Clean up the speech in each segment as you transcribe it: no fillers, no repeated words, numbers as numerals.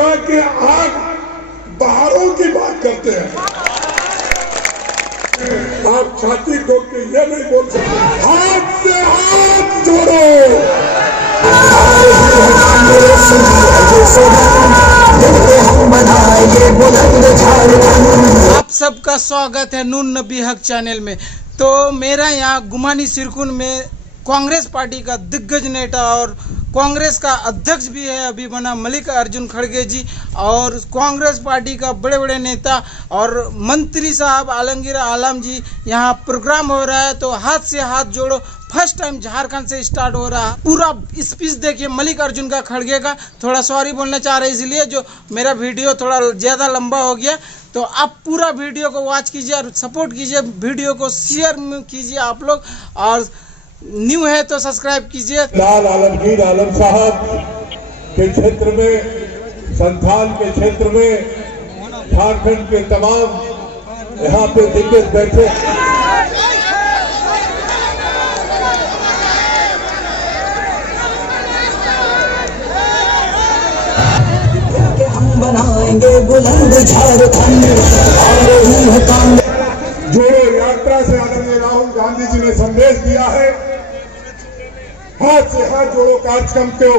जनता के आग बहारों की बात करते हैं। आप छाती ठोक के ये नहीं बोल सकते, हाथ से हाथ जोड़ो। आप सबका स्वागत है नून नबी हक चैनल में। तो मेरा यहाँ गुमानी सिरकुन में कांग्रेस पार्टी का दिग्गज नेता और कांग्रेस का अध्यक्ष भी है अभी बना मल्लिकार्जुन खड़गे जी, और कांग्रेस पार्टी का बड़े बड़े नेता और मंत्री साहब आलमगीर आलम जी यहाँ प्रोग्राम हो रहा है। तो हाथ से हाथ जोड़ो, फर्स्ट टाइम झारखंड से स्टार्ट हो रहा है। पूरा स्पीच देखिए मल्लिकार्जुन का खड़गे का। थोड़ा सॉरी बोलना चाह रहे इसलिए जो मेरा वीडियो थोड़ा ज़्यादा लंबा हो गया, तो आप पूरा वीडियो को वॉच कीजिए और सपोर्ट कीजिए, वीडियो को शेयर कीजिए आप लोग, और न्यू है तो सब्सक्राइब कीजिए। लाल आलमगीर आलम साहब के क्षेत्र में, संथाल के क्षेत्र में, झारखंड के तमाम यहाँ पे दिग्गज बैठे। बनाएंगे बुलंद झारखंड, जोड़ो यात्रा से आदरणीय राहुल गांधी जी ने संदेश दिया है, हाथ से हाथ जोड़ो कार्यक्रम को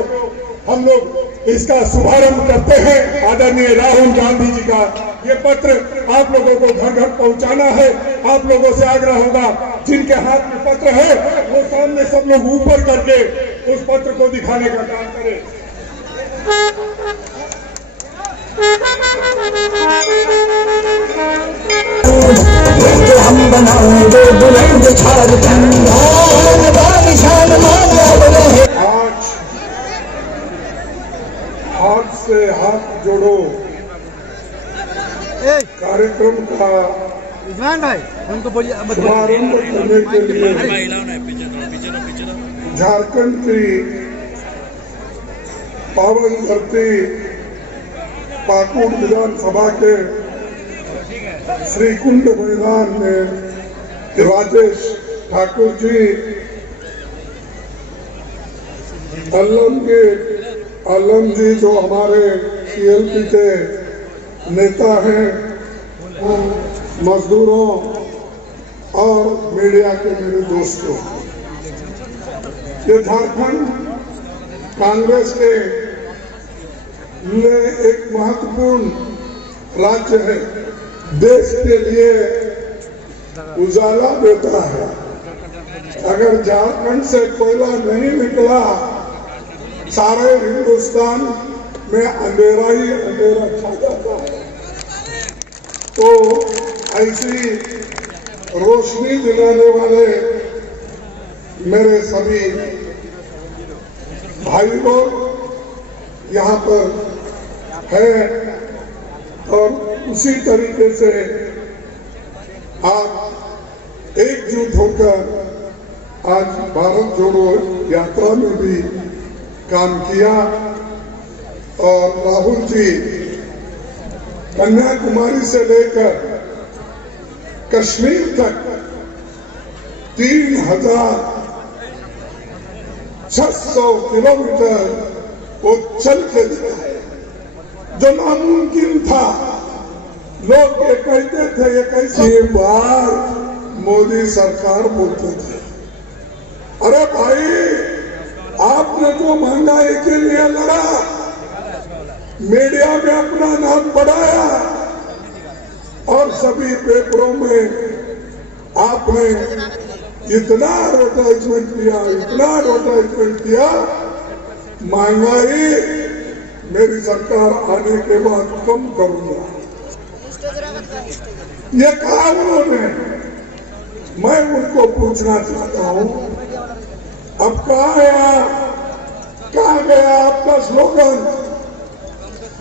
हम लोग इसका शुभारंभ करते हैं। आदरणीय राहुल गांधी जी का ये पत्र आप लोगों को घर घर पहुंचाना है। आप लोगों से आग्रह होगा, जिनके हाथ में पत्र है वो सामने सब लोग ऊपर करके उस पत्र को दिखाने का काम करें। हम बनाएंगे बुलंद झारखंड। हाथ से हाथ जोड़ो कार्यक्रम का उनको बोलिए शुभारंभ करने के लिए झारखंड की पावन धरती पाकुड़ विधानसभा के श्रीकुंड मैदान में राजेश ठाकुर जी, आलम जी जो हमारे सीएलपी के नेता हैं, मजदूरों और मीडिया के मेरे दोस्तों, ये झारखंड कांग्रेस के लिए एक महत्वपूर्ण राज्य है, देश के लिए उजाला देता है। अगर झारखंड से कोयला नहीं निकला, सारे हिंदुस्तान में अंधेरा ही अंधेरा छा जाता है। तो ऐसी रोशनी दिलाने वाले मेरे सभी भाई लोग यहाँ पर है, और उसी तरीके से आप एकजुट होकर आज भारत जोड़ो यात्रा में भी काम किया। और राहुल जी कन्याकुमारी से लेकर कश्मीर तक 3600 किलोमीटर वो चल के दिखाए, जो नामुमकिन था। लोग ये कहते थे ये कैसी बार मोदी सरकार बोलते थे, अरे भाई आपने तो महंगाई के लिए लड़ा, मीडिया में अपना नाम बढ़ाया और सभी पेपरों में आपने इतना एडवर्टाइजमेंट किया, इतना एडवर्टाइजमेंट किया। महंगाई मेरी सरकार आने के बाद कम करूंगा, ये कहा उन्होंने। मैं उनको पूछना चाहता हूं, अब कहाँ गया आपका स्लोगन?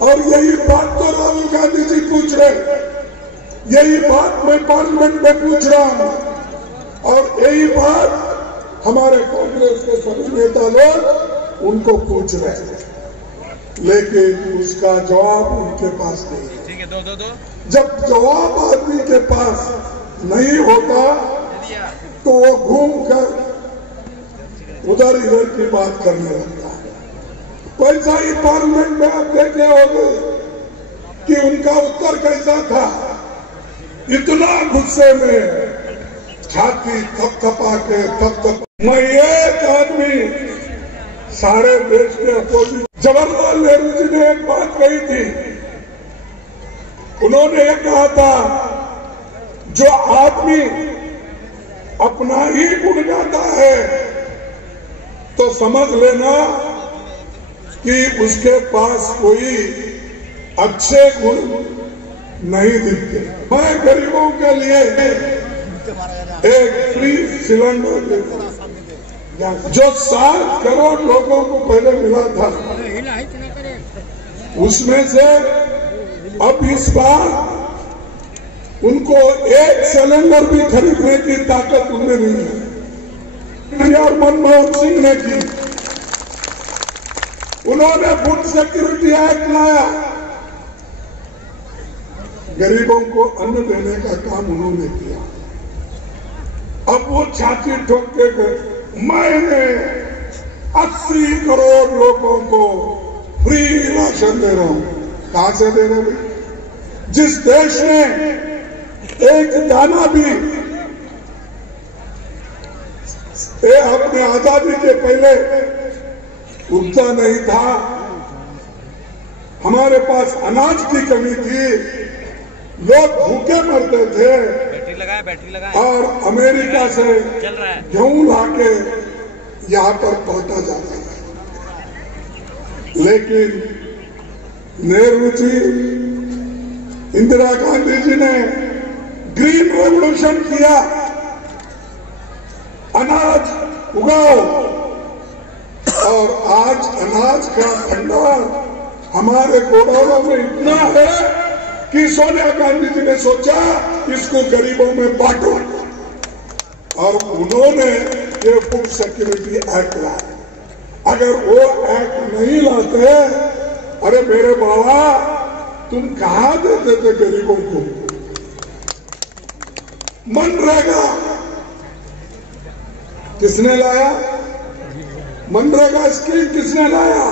और यही बात तो राहुल गांधी जी पूछ रहे, यही बात मैं पार्लियामेंट में पूछ रहा हूं, और यही बात हमारे कांग्रेस के सभी नेता लोग उनको पूछ रहे हैं, लेकिन उसका जवाब उनके पास नहीं है। ठीक है, दो। जब जवाब आदमी के पास नहीं होता तो वो घूम कर उधर इधर की बात करने लगता है। पैसा ही पार्लियामेंट में आप देखे होंगे, कि उनका उत्तर कैसा था। इतना गुस्से में छाती थपथपा के थपथप। मैं एक आदमी सारे देश के अपोजिट, जवाहरलाल नेहरू जी ने एक बात कही थी। उन्होंने ये कहा था, जो आदमी अपना ही गुण गाता है तो समझ लेना कि उसके पास कोई अच्छे गुण नहीं दिखते। मैं गरीबों के लिए एक फ्री सिलेंडर देता जो 7 करोड़ लोगों को पहले मिला था, उसमें से अब इस बार उनको 1 सिलेंडर भी खरीदने की ताकत उनमें नहीं है। और मनमोहन सिंह ने की, उन्होंने फूड सिक्योरिटी एक्ट लाया, गरीबों को अन्न देने का काम उन्होंने किया। अब वो छाती ठोक के मैंने 80 करोड़ लोगों को फ्री राशन दे रहा हूं। कहां से दे रहे भाई? जिस देश में एक दाना भी अपने आजादी के पहले उगता नहीं था, हमारे पास अनाज की कमी थी, लोग भूखे मरते थे, बैटरी लगाए और अमेरिका से गेहूं लाके यहाँ पर पहुंचा जाता था। लेकिन नेहरू जी, इंदिरा गांधी जी ने ग्रीन रेवोल्यूशन किया, अनाज उगाओ, और आज अनाज का भंडार हमारे गोदामों में इतना है कि सोनिया गांधी जी ने सोचा इसको गरीबों में बांटो, और उन्होंने ये फूड सिक्योरिटी एक्ट लाया। अगर वो एक्ट नहीं लाते, अरे मेरे बाबा तुम कहां देते थे गरीबों को? मनरेगा किसने लाया? मनरेगा स्कीम किसने लाया?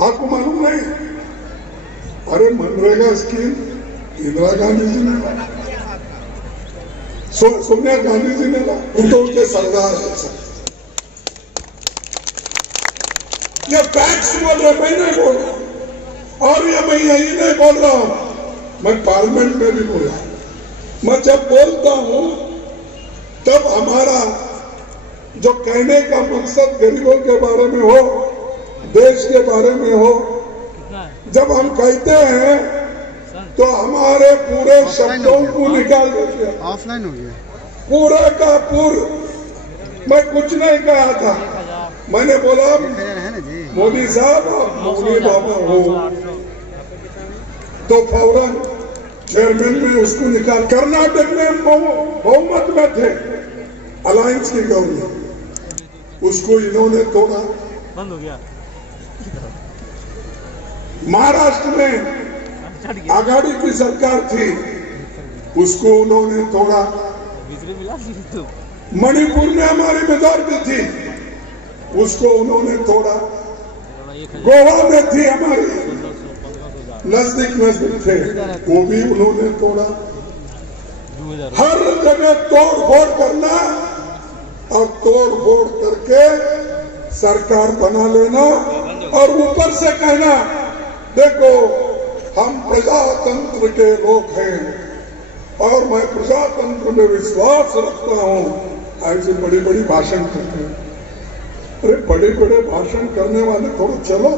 आपको मालूम नहीं? अरे मनरेगा स्कीम इंदिरा गांधी जी ने लाया, सोनिया गांधी जी ने लाया, तो उनके सरदार है सब। ये फैक्ट्स बोल रहे, मैं नहीं बोल रहा, और ये मैं यही नहीं बोल रहा हूं, मैं पार्लियामेंट में भी बोला। मैं जब बोलता हूं तब हमारा जो कहने का मकसद गरीबों के बारे में हो, देश के बारे में हो, जब हम कहते हैं तो हमारे पूरे शब्दों को निकाल देते हैं। ऑफलाइन हो गया पूरा का पूरा। मैं कुछ नहीं कहा था, मैंने बोला मोदी साहब आप मोदी बाबा हो, तो फौरन चेयरमैन में उसको निकाल। कर्नाटक में बहुमत में थे अलायंस की गवर्नमेंट, उसको इन्होंने तोड़ा, बंद हो गया। महाराष्ट्र में आघाड़ी की सरकार थी, उसको उन्होंने तोड़ा। मणिपुर में हमारी मेजॉरिटी थी, उसको उन्होंने तोड़ा। गोवा में थी हमारी, नजदीक थे, वो भी उन्होंने तोड़ा। हर जगह तोड़ फोड़ करना और तोड़ फोड़ करके सरकार बना लेना, और ऊपर से कहना देखो हम प्रजातंत्र के लोग हैं और मैं प्रजातंत्र में विश्वास रखता हूं। ऐसे बड़ी बड़ी भाषण करते हैं। अरे बड़े बड़े भाषण करने वाले थोड़ा चलो,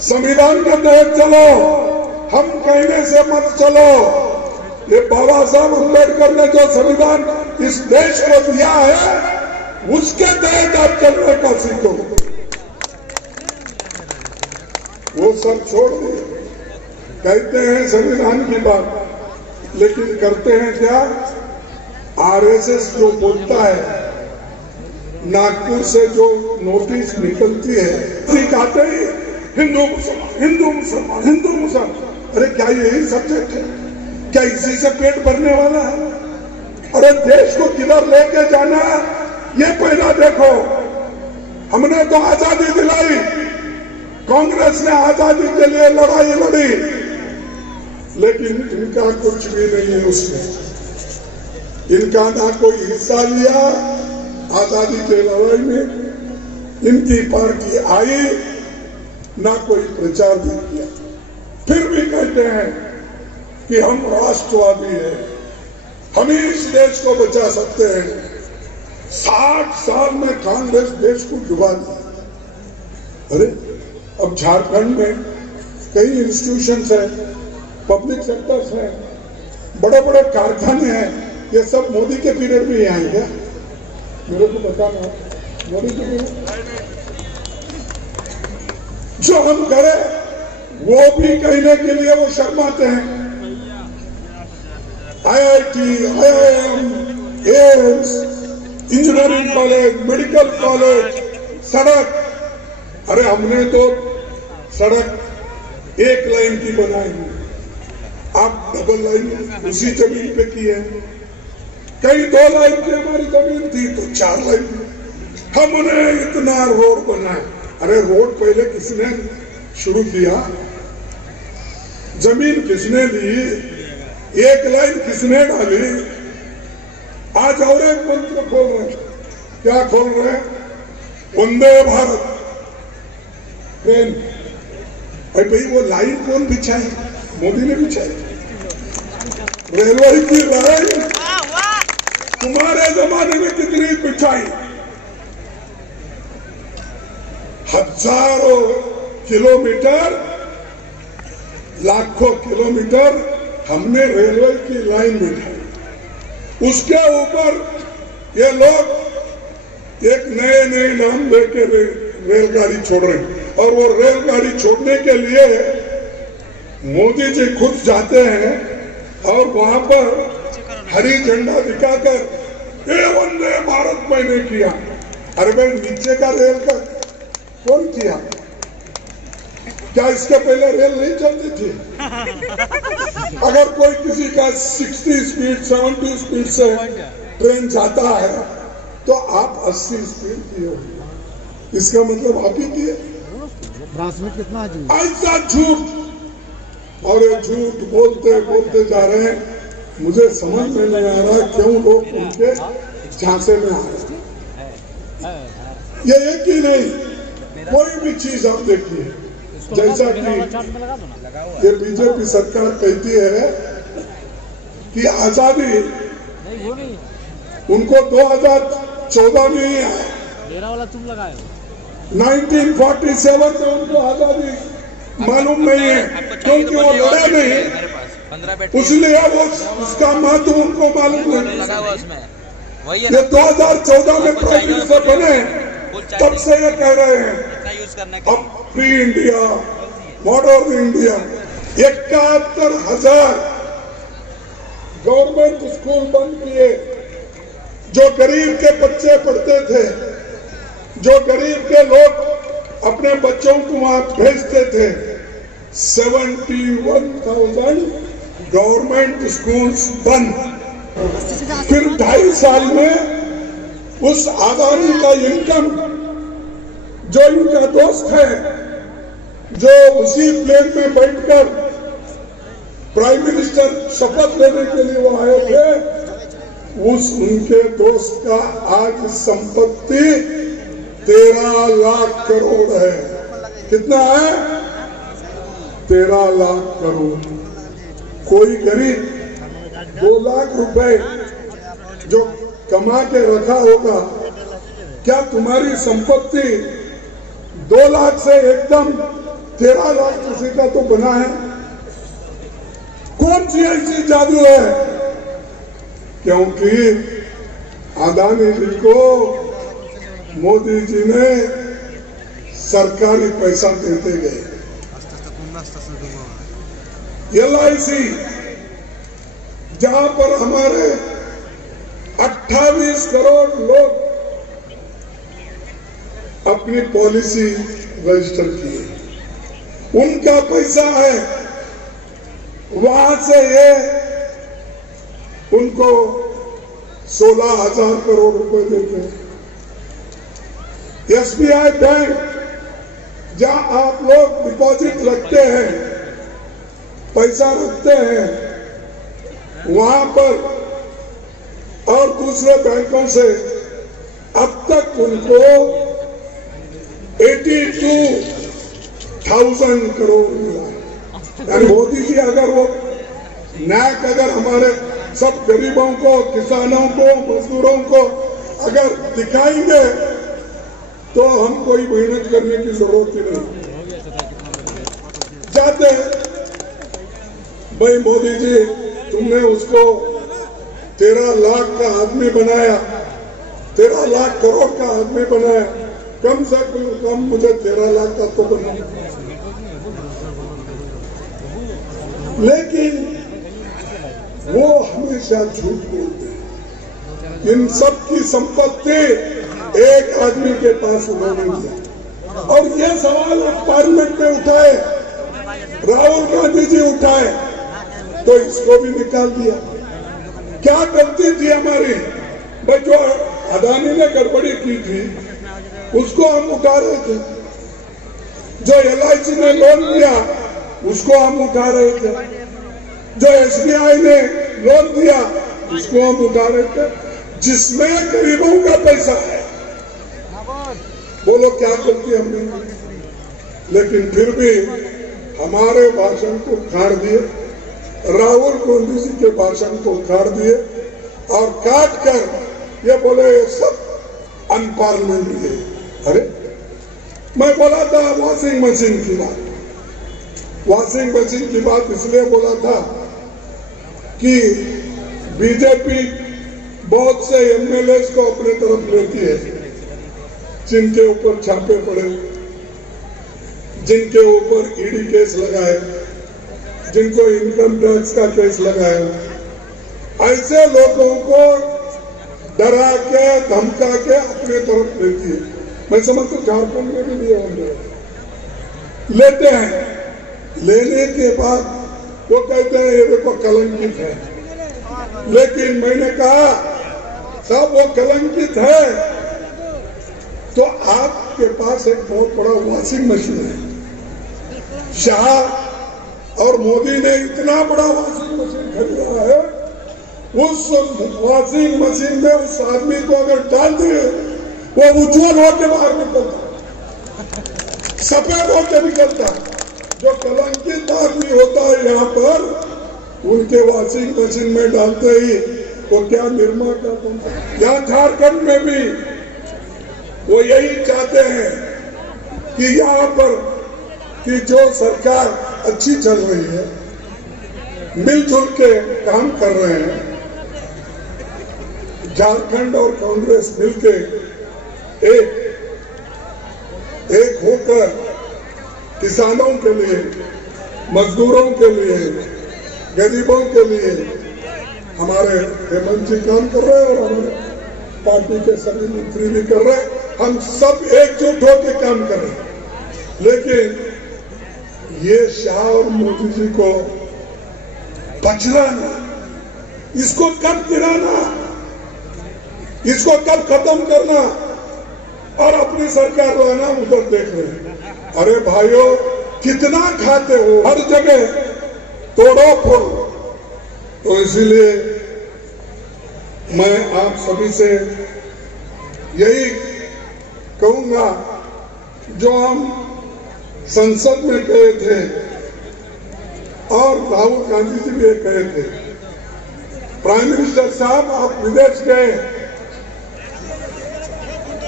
संविधान के तहत चलो, हम कहने से मत चलो। ये बाबा साहब अम्बेडकर ने जो संविधान इस देश को दिया है, उसके तहत आप चलने का सीखो। वो सब छोड़ दिए, कहते हैं संविधान की बात, लेकिन करते हैं क्या? आरएसएस जो बोलता है, नागपुर से जो नोटिस निकलती है, दिखाते ही हिंदू मुसलमान हिंदू मुसलमान हिंदू मुसलमान। अरे क्या यही सब्जेक्ट है? क्या इसी से पेट भरने वाला है? अरे देश को किधर लेके जाना है ये पहला देखो। हमने तो आजादी दिलाई, कांग्रेस ने आजादी के लिए लड़ाई लड़ी, लेकिन इनका कुछ भी नहीं है उसमें। इनका ना कोई हिस्सा लिया आजादी के लड़ाई में, इनकी पार्टी आई ना कोई प्रचार भी किया। फिर भी कहते हैं कि हम राष्ट्रवादी हैं, हम ही इस देश को बचा सकते हैं। 60 साल में कांग्रेस देश को डुबा दिया। अरे अब झारखंड में कई इंस्टीट्यूशंस हैं, पब्लिक सेक्टर्स हैं, बड़े बड़े कारखाने हैं, ये सब मोदी के पीरियड में ही आए क्या? मेरे को बताना, मोदी के पीरियड जो हम करें वो भी कहने के लिए वो शर्माते हैं। IIT, IIM, AIIMS, engineering college, medical college, सड़क, अरे हमने तो सड़क एक लाइन की बनाई है, आप डबल लाइन उसी जमीन पे की है। कई 2 लाइन की हमारी जमीन थी तो 4 लाइन, हमने इतना रोड बनाया। अरे रोड पहले किसने शुरू किया? जमीन किसने ली? एक लाइन किसने डाली? आज और एक मंत्र खोल रहे हैं। क्या खोल रहे हैं? वंदे भारत ट्रेन। अरे भाई वो लाइन कौन बिछाई? मोदी ने बिछाई। रेलवे की लाइन तुम्हारे जमाने में कितनी बिछाई? हजारों किलोमीटर, लाखों किलोमीटर हमने रेलवे की लाइन बिठाई। उसके ऊपर ये लोग एक नए नए नाम लेके रेलगाड़ी छोड़ रहे हैं, और वो रेलगाड़ी छोड़ने के लिए मोदी जी खुद जाते हैं और वहां पर हरी झंडा दिखाकर ये वंदे भारत मैंने किया। अरे भाई नीचे का रेल का कौन किया? क्या इसके पहले रेल नहीं चलती थी? अगर कोई किसी का 60 स्पीड 70 स्पीड से ट्रेन जाता है तो आप 80 स्पीड किए, इसका मतलब आप ही किए। कितना ऐसा झूठ, और ये झूठ बोलते बोलते जा रहे हैं। मुझे समझ में नहीं आ रहा क्यों लोग उनके झांसे में आ रहे हैं। ये एक ही नहीं, कोई भी चीज आप देखिए, जैसा कि ये बीजेपी सरकार कहती है कि आजादी उनको 2014 में ही आया, 1947 में उनको आजादी मालूम नहीं है क्योंकि वो लड़ा नहीं, इसलिए वो उसका महत्व उनको मालूम नहीं। ये 2014 में प्राइम मिनिस्टर बने तब से ये कह रहे हैं अब free India, modern India. 71,000 government school बंद किए, जो गरीब के बच्चे पढ़ते थे, जो गरीब के लोग अपने बच्चों को वहां भेजते थे। 71,000 गवर्नमेंट स्कूल्स बंद। फिर 2.5 साल में उस आबादी का इनकम, जो इनका दोस्त है, जो उसी प्लेन में बैठकर प्राइम मिनिस्टर शपथ लेने के लिए वो आए थे, उस उनके दोस्त का आज संपत्ति 13 लाख करोड़ है। कितना है? 13 लाख करोड़। कोई गरीब 2 लाख रुपए जो कमा के रखा होगा, क्या तुम्हारी संपत्ति 2 लाख से एकदम 13 लाख किसी का तो बना है? कौन सी ऐसी जादू है? क्योंकि अदानी जी को मोदी जी ने सरकारी पैसा देते गए। LIC जहां पर हमारे 28 करोड़ लोग अपनी पॉलिसी रजिस्टर किए, उनका पैसा है, वहां से ये उनको 16,000 करोड़ रुपए देते हैं। SBI बैंक जहां आप लोग डिपॉजिट रखते हैं, पैसा रखते हैं, वहां पर और दूसरे बैंकों से अब तक उनको 82,000 करोड़ मिला। यानी मोदी जी अगर वो नैक अगर हमारे सब गरीबों को, किसानों को, मजदूरों को अगर दिखाएंगे तो हम कोई मेहनत करने की जरूरत ही नहीं। चाहते भाई मोदी जी तुमने उसको 13 लाख का आदमी बनाया, 13 लाख करोड़ का आदमी बनाया, कम से कम मुझे 13 लाख का तो बना। लेकिन वो हमेशा झूठ बोलते हैं। इन सब की संपत्ति एक आदमी के पास उन्होंने दिया। और ये सवाल पार्लियामेंट में उठाए, राहुल गांधी जी उठाए, तो इसको भी निकाल दिया। क्या गलती थी हमारी? भाई जो अदानी ने गड़बड़ी की थी उसको हम उठा रहे थे, जो LIC ने लोन दिया उसको हम उठा रहे थे, जो SBI ने लोन दिया उसको हम उठा रहे थे, जिसमें गरीबों का पैसा है। बोलो क्या गलती हमने? लेकिन फिर भी हमारे भाषण को उखाड़ दिए, राहुल गांधी जी के भाषण को उखाड़ दिए और काट कर ये बोले सब अनपार्लियामेंट्री है। अरे मैं बोला था वॉशिंग मशीन की बात, वॉशिंग मशीन की बात इसलिए बोला था कि बीजेपी बहुत से MLAs को अपने तरफ लेती है, जिनके ऊपर छापे पड़े, जिनके ऊपर ED केस लगाए, जिनको इनकम टैक्स का केस लगाए, ऐसे लोगों को डरा के धमका के अपने तरफ लेती है। मैं समझता हूँ झारखंड में भी लिए होंगे, लेते हैं। लेने के बाद वो कहते हैं ये देखो कलंकित है। लेकिन मैंने कहा साहब वो कलंकित है तो आपके पास एक बहुत बड़ा वॉशिंग मशीन है। शाह और मोदी ने इतना बड़ा वॉशिंग मशीन खरीदा है, उस वॉशिंग मशीन में उस आदमी को अगर डाल दिए वो उज्जवल होकर बाहर निकलता, सफेद होकर निकलता। जो कलंकित आदमी होता है यहाँ पर, उनके वॉशिंग मशीन में डालते ही वो क्या निर्मा का बनता। यहाँ झारखंड में भी वो यही चाहते हैं कि यहाँ पर कि जो सरकार अच्छी चल रही है, मिलजुल के काम कर रहे हैं, झारखंड और कांग्रेस मिलके एक होकर किसानों के लिए, मजदूरों के लिए, गरीबों के लिए हमारे हेमंत जी काम कर रहे हैं और हमारे पार्टी के सभी मंत्री भी कर रहे हैं। हम सब एकजुट होकर काम कर रहे हैं। लेकिन ये शाह और मोदी जी को बचना, इसको कब गिराना, इसको कब खत्म करना और अपनी सरकार लाना, उधर देख रहे हैं। अरे भाइयों कितना खाते हो, हर जगह तोड़ो फोड़ो। तो इसीलिए मैं आप सभी से यही कहूंगा, जो हम संसद में गए थे और राहुल गांधी जी भी कहे थे, प्राइम मिनिस्टर साहब आप विदेश गए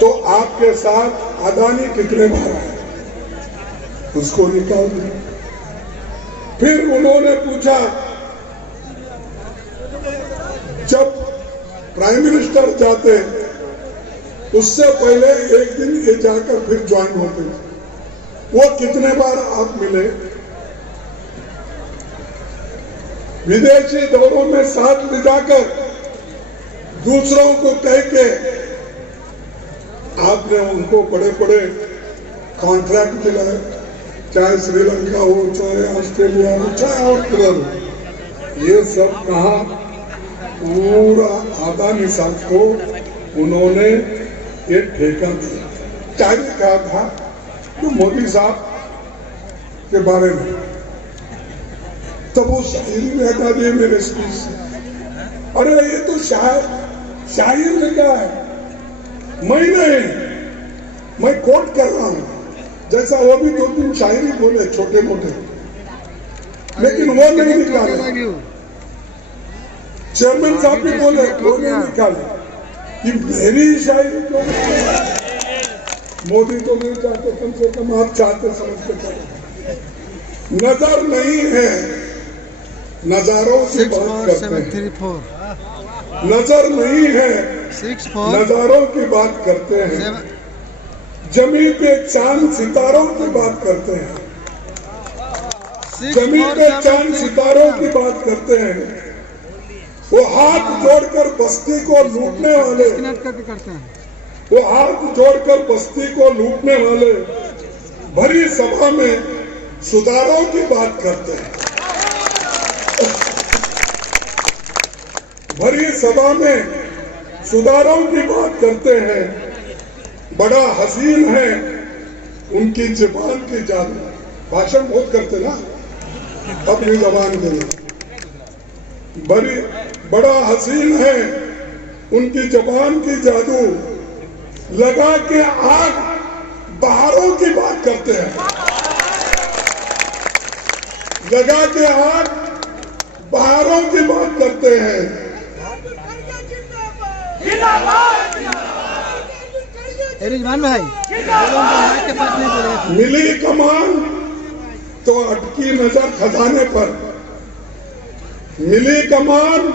तो आपके साथ अदानी कितने बार आए, उसको निकाल दिया। फिर उन्होंने पूछा, जब प्राइम मिनिस्टर जाते उससे पहले एक दिन ये जाकर फिर ज्वाइन होते, वो कितने बार आप मिले? विदेशी दौरों में साथ ले जाकर दूसरों को कह के आपने उनको बड़े बड़े कॉन्ट्रैक्ट दिलाए, चाहे श्रीलंका हो, चाहे ऑस्ट्रेलिया हो, चाहे और किधर हो। ये सब कहा, पूरा अदानी साहब को उन्होंने एक ठेका दिया। चाहे कहा था तो मोदी साहब के बारे में, तब वो शायरी में हटा दिए मेरे स्पीच से। अरे ये तो शायर ने क्या है, मैं नहीं, मैं कोट कर रहा हूं। जैसा वो भी 2-3 शायरी बोले छोटे मोटे, लेकिन वो नहीं निकाले। चेयरमैन साहब भी बोले, वो नहीं निकाले कि मेरी शायरी तो मोदी तो नहीं चाहते, कम से कम आप चाहते समझते करो। नजर नहीं है, नजारों की बात करते हैं। नजर नहीं है, नजारों की बात करते हैं। जमीन पे चांद सितारों की बात करते हैं। जमीन पे चांद सितारों की बात करते हैं। वो हाथ जोड़कर बस्ती को लूटने वाले, वो हाथ जोड़कर बस्ती को लूटने वाले भरी सभा में सुधारों की बात करते हैं। भरी सभा में सुधारों की बात करते हैं। बड़ा हसीन है उनकी जुबान की जादू। भाषण बहुत करते ना अपनी जबान के लिए। बड़ा हसीन है उनकी जबान की जादू। लगा के आग बहारों की बात करते हैं। लगा के आग बहारों की बात करते हैं। भाई मिली कमान तो अटकी नजर खजाने पर। मिली कमान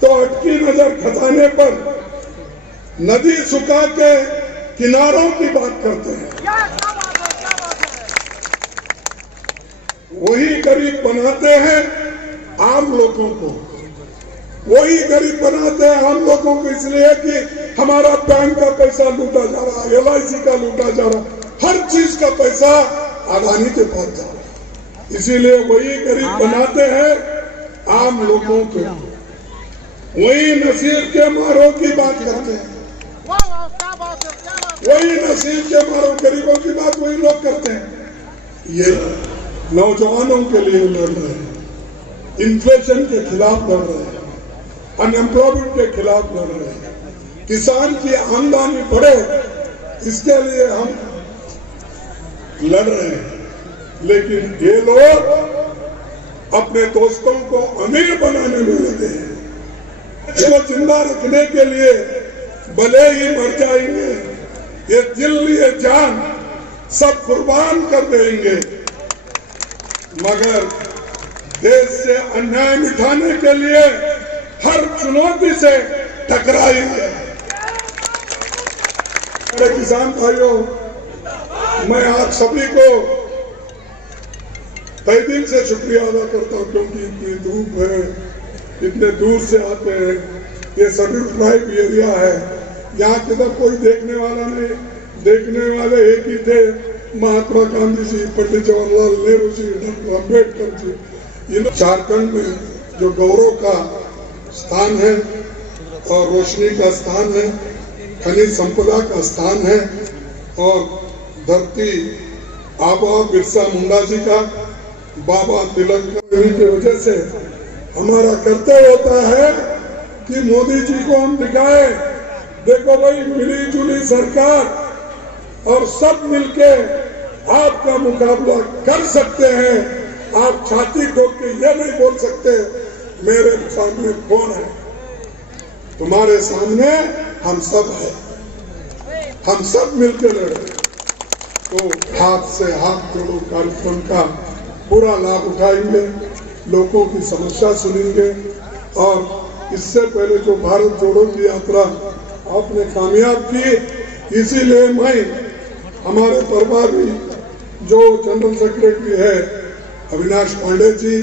तो अटकी नजर खजाने पर। नदी सुखा के किनारों की बात करते हैं। वही गरीब बनाते हैं आम लोगों को। वही गरीब बनाते हैं आम लोगों को, इसलिए कि हमारा बैंक का पैसा लूटा जा रहा है, LIC का लूटा जा रहा है, हर चीज का पैसा अडानी के पास जा रहा है। इसीलिए वही गरीब बनाते हैं आम लोगों को। वही नसीब के मारों की बात करते हैं। वही नसीब के मारों गरीबों की बात वही लोग करते हैं। ये नौजवानों के लिए लड़ रहे हैं, इन्फ्लेशन के खिलाफ लड़ रहे हैं, अनएम्प्लॉयमेंट के खिलाफ लड़ रहे हैं, किसान की आमदनी बढ़े इसके लिए हम लड़ रहे हैं। लेकिन ये लोग अपने दोस्तों को अमीर बनाने में लगे हैं। इसको जिंदा रखने के लिए भले ही मर जाएंगे, ये दिल ये जान सब कुर्बान कर देंगे, मगर देश से अन्याय मिटाने के लिए हर चुनौती से टकराएंगे। मेरे किसान भाइयों, मैं आप सभी को तहे दिल से शुक्रिया अदा करता हूं, क्योंकि इतनी धूप है, इतने दूर से आते हैं। ये शेड्यूल ट्राइब एरिया है, यहाँ किधर कोई देखने वाला नहीं। देखने वाले एक ही थे, महात्मा गांधी जी, पंडित जवाहरलाल नेहरू जी, डॉक्टर अम्बेडकर जी। इन झारखंड में जो गौरव का स्थान है और रोशनी का स्थान है, खनिज संपदा का स्थान है, और धरती आबा बिरसा मुंडा जी का, बाबा तिलक का, की वजह से हमारा कर्तव्य होता है कि मोदी जी को हम दिखाए, देखो भाई मिली जुली सरकार और सब मिलके आपका मुकाबला कर सकते हैं। आप छाती ठोक के ये नहीं बोल सकते मेरे सामने कौन है। तुम्हारे सामने हम सब है, हम सब मिलकर लड़े। तो हाथ से हाथ जोड़ो कार्यक्रम का पूरा लाभ उठाएंगे, लोगों की समस्या सुनेंगे, और इससे पहले जो भारत जोड़ो की यात्रा आपने कामयाब की, इसीलिए मैं हमारे प्रभारी जो जनरल सेक्रेटरी है अविनाश पांडे जी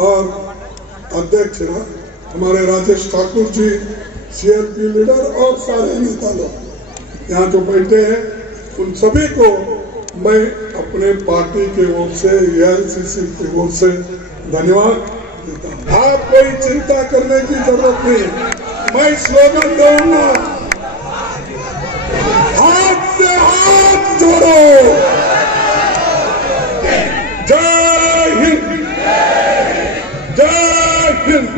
और अध्यक्ष हमारे राजेश ठाकुर जी, CLP लीडर और सारे नेता लोग यहाँ जो बैठे हैं, उन सभी को मैं अपने पार्टी की ओर से, AICC की ओर से धन्यवाद देता हूँ। आप कोई चिंता करने की जरूरत नहीं। मैं स्लोगन दूंगा, हाथ से हाथ जोड़ो। हिंद।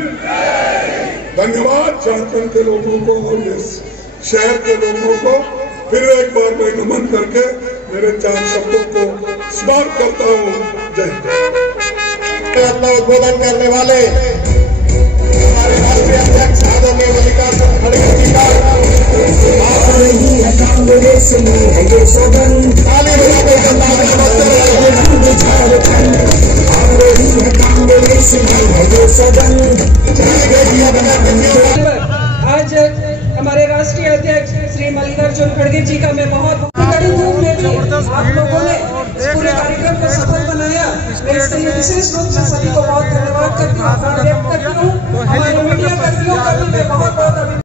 धन्यवाद झारखंड के लोगों को और इस शहर के लोगों को फिर एक बार मैं नमन करके मेरे 4 शब्दों को समाप्त करता हूँ। जय हिंद। अपना उद्बोधन करने वाले हमारे राष्ट्रीय अध्यक्ष आदरणीय मल्लिकार्जुन खड़गे जी का आ रही है कांग्रेस में है ये सौगंध, ताली बजाते हुए नमस्ते झारखंड आ रही है कांग्रेस में है ये सौगंध। आज हमारे राष्ट्रीय अध्यक्ष श्री मल्लिकार्जुन खड़गे जी का मैं बहुत कड़ी धूप में भी आप लोगों ने पूरे कार्यक्रम को सफल बनाया। मैं इसके लिए विशेष रूप से सभी को बहुत धन्यवाद करती हूँ, हमारे मीडिया कर्मियों का भी मैं बहुत